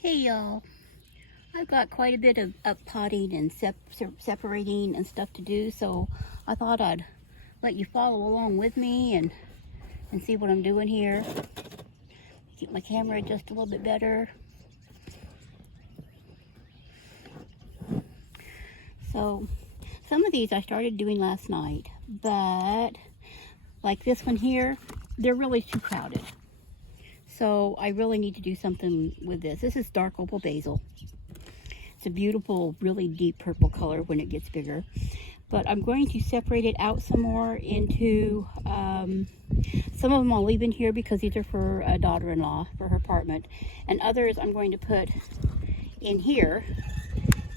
Hey y'all, I've got quite a bit of potting and separating and stuff to do, so I thought I'd let you follow along with me and see what I'm doing here. Keep my camera just a little bit better. So some of these I started doing last night, but like this one here, they're really too crowded. So I really need to do something with this. This is dark opal basil. It's a beautiful, really deep purple color when it gets bigger. But I'm going to separate it out some more into, some of them I'll leave in here because these are for a daughter-in-law for her apartment. And others I'm going to put in here,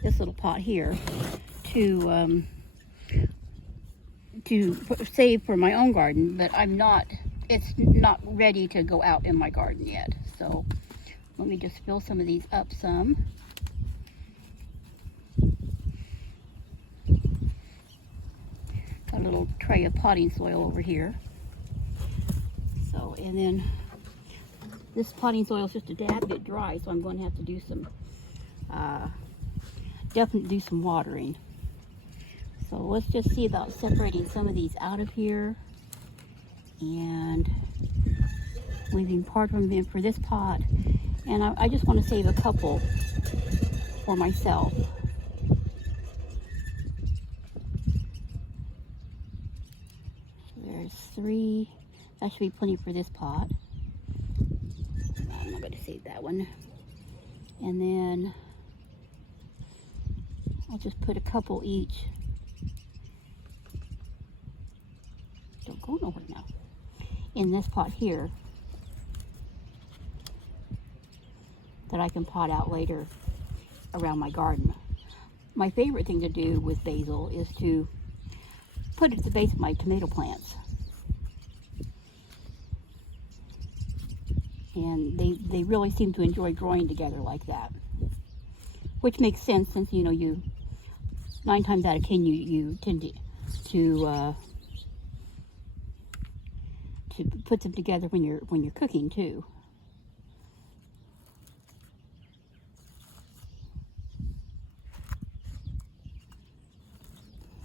this little pot here, to save for my own garden, but it's not ready to go out in my garden yet. So let me just fill some of these up some. Got a little tray of potting soil over here. So, and then this potting soil is just a tad bit dry, so I'm going to have to do some, definitely do some watering. So let's just see about separating some of these out of here and leaving part of them in for this pot. And I just want to save a couple for myself. There's 3. That should be plenty for this pot. I'm not going to save that one. And then I'll just put a couple each. Don't go nowhere now. In this pot here that I can pot out later around my garden. My favorite thing to do with basil is to put it at the base of my tomato plants. And they really seem to enjoy growing together like that. Which makes sense since, you know, 9 times out of 10 you tend to put them together when you're cooking too.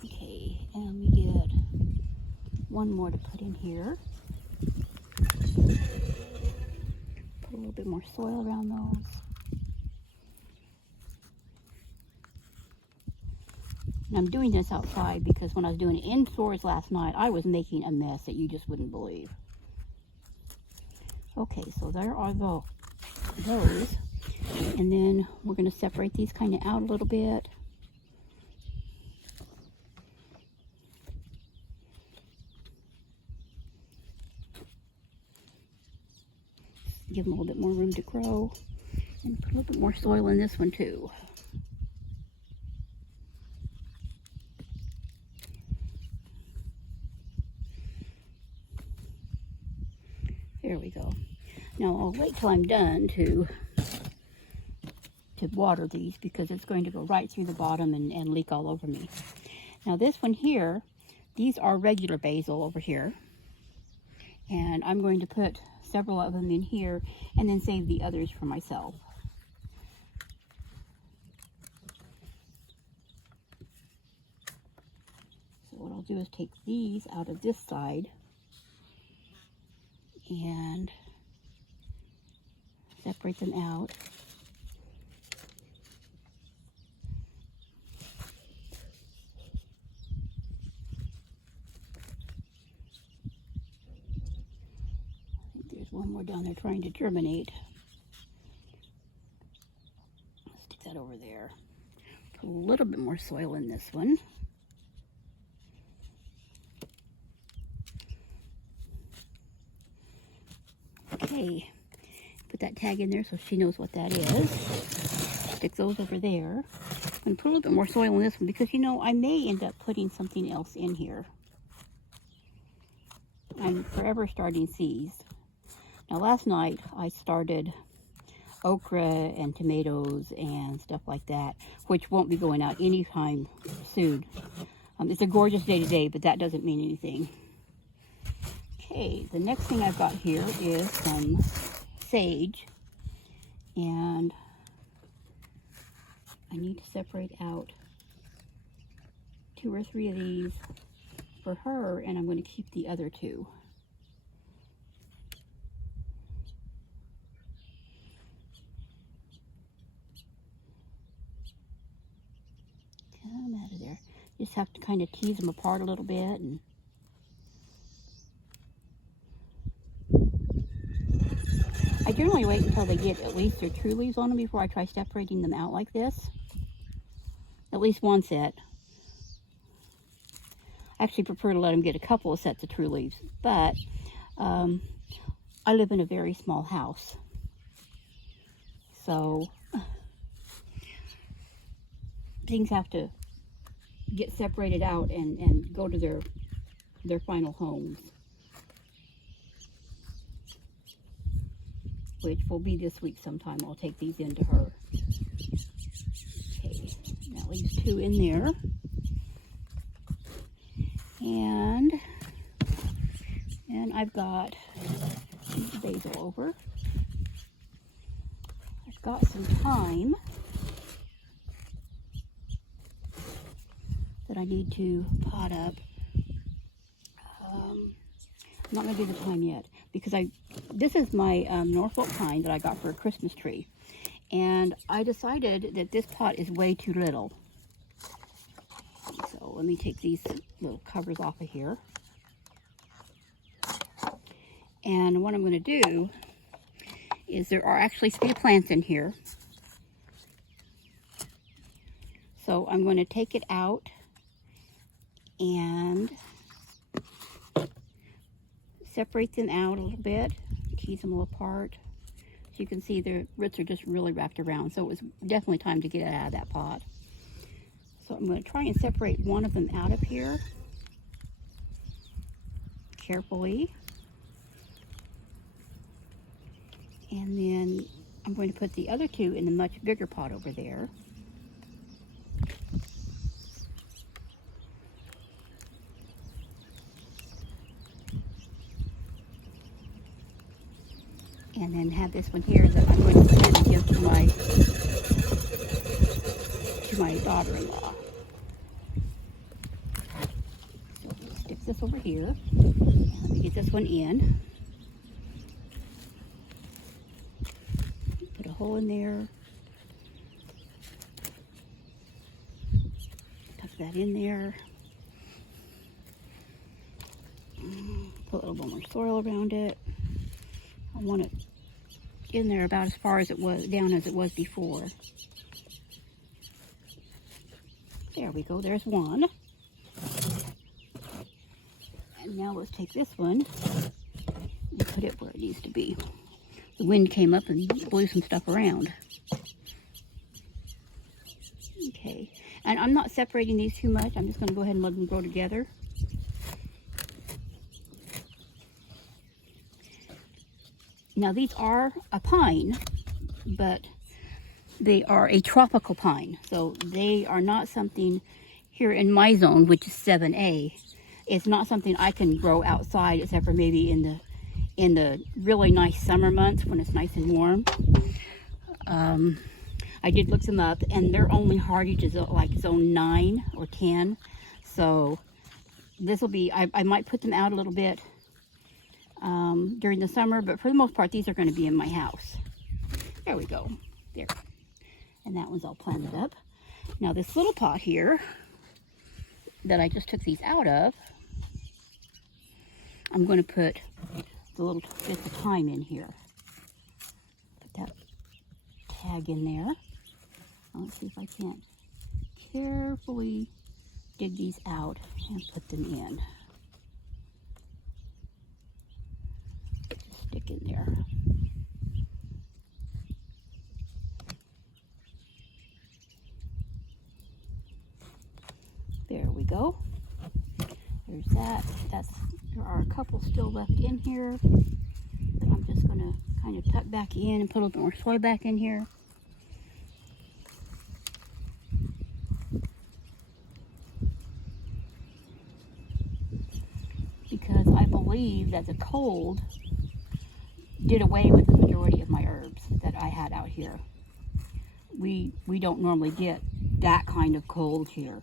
Okay, and we get one more to put in here. Put a little bit more soil around those. And I'm doing this outside because when I was doing it indoors last night, I was making a mess that you just wouldn't believe. Okay, so there are those. And then we're going to separate these kind of out a little bit. Give them a little bit more room to grow. And put a little bit more soil in this one too. There we go. Now I'll wait till I'm done to water these because it's going to go right through the bottom and leak all over me. Now this one here, these are regular basil over here. And I'm going to put several of them in here and then save the others for myself. So what I'll do is take these out of this side and separate them out. I think there's one more down there trying to germinate. Let's stick that over there. Put a little bit more soil in this one. Okay, put that tag in there so she knows what that is. Stick those over there. And put a little bit more soil in this one because, you know, I may end up putting something else in here. I'm forever starting seeds. Now last night I started okra and tomatoes and stuff like that, which won't be going out anytime soon. It's a gorgeous day today, but that doesn't mean anything. Okay, the next thing I've got here is some sage, and I need to separate out 2 or 3 of these for her, and I'm going to keep the other 2. Come out of there. Just have to kind of tease them apart a little bit. And I generally wait until they get at least their true leaves on them before I try separating them out like this. At least one set. I actually prefer to let them get a couple of sets of true leaves, but I live in a very small house, so things have to get separated out and go to their final homes, which will be this week sometime. I'll take these into her. Okay, that leaves 2 in there. And I've got basil over. I've got some thyme that I need to pot up. I'm not going to do the thyme yet because this is my Norfolk pine that I got for a Christmas tree, and I decided that this pot is way too little. So let me take these little covers off of here. And what I'm going to do is there are actually 3 plants in here. So I'm going to take it out and separate them out a little bit, tease them a little apart. So you can see their roots are just really wrapped around. So it was definitely time to get it out of that pot. So I'm going to try and separate one of them out of here carefully. And then I'm going to put the other 2 in the much bigger pot over there. And then have this one here that I'm going to plan to give to my daughter-in-law. So stick this over here. And let me get this one in. Put a hole in there. Tuck that in there. Put a little bit more soil around it. I want it in there about as far as it was, down as it was before. There we go, there's one. And now let's take this one and put it where it needs to be. The wind came up and blew some stuff around. Okay, and I'm not separating these too much. I'm just going to go ahead and let them grow together. Now these are a pine, but they are a tropical pine. So they are not something here in my zone, which is 7A. It's not something I can grow outside except for maybe in the really nice summer months when it's nice and warm. I did look them up, and their only hardage is like zone 9 or 10. So this will be, I might put them out a little bit during the summer, but for the most part, these are going to be in my house. There we go. There. And that one's all planted up. Now this little pot here that I just took these out of, I'm going to put the little bit of thyme in here. Put that tag in there. Let's see if I can't carefully dig these out and put them in. Just stick in there. There we go. There's that. There are a couple still left in here that I'm just going to kind of tuck back in and put a little more soil back in here. Because I believe that the cold did away with the majority of my herbs that I had out here. we don't normally get that kind of cold here,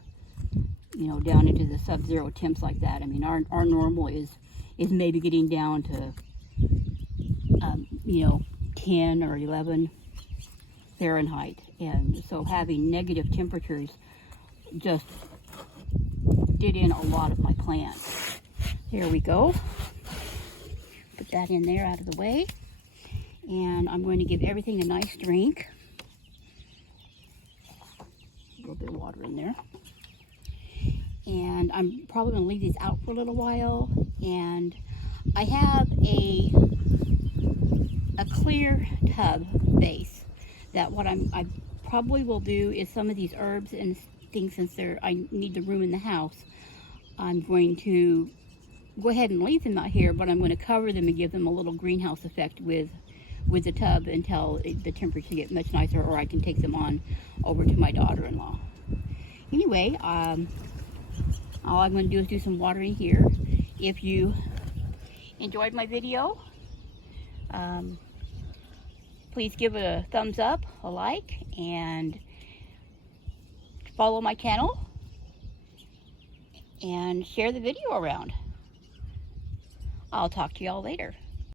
you know, down into the sub-zero temps like that. I mean, our normal is maybe getting down to, you know, 10 or 11 Fahrenheit. And so having negative temperatures just did in a lot of my plants. There we go. Put that in there out of the way. And I'm going to give everything a nice drink. A little bit of water in there. And I'm probably going to leave these out for a little while. And I have a clear tub base that what I probably will do is some of these herbs and things, since I need the room in the house, I'm going to go ahead and leave them out here, but I'm going to cover them and give them a little greenhouse effect with the tub until the temperature gets much nicer, or I can take them on over to my daughter-in-law. Anyway, all I'm going to do is do some watering here. If you enjoyed my video, please give it a thumbs up, a like, and follow my channel and share the video around. I'll talk to y'all later.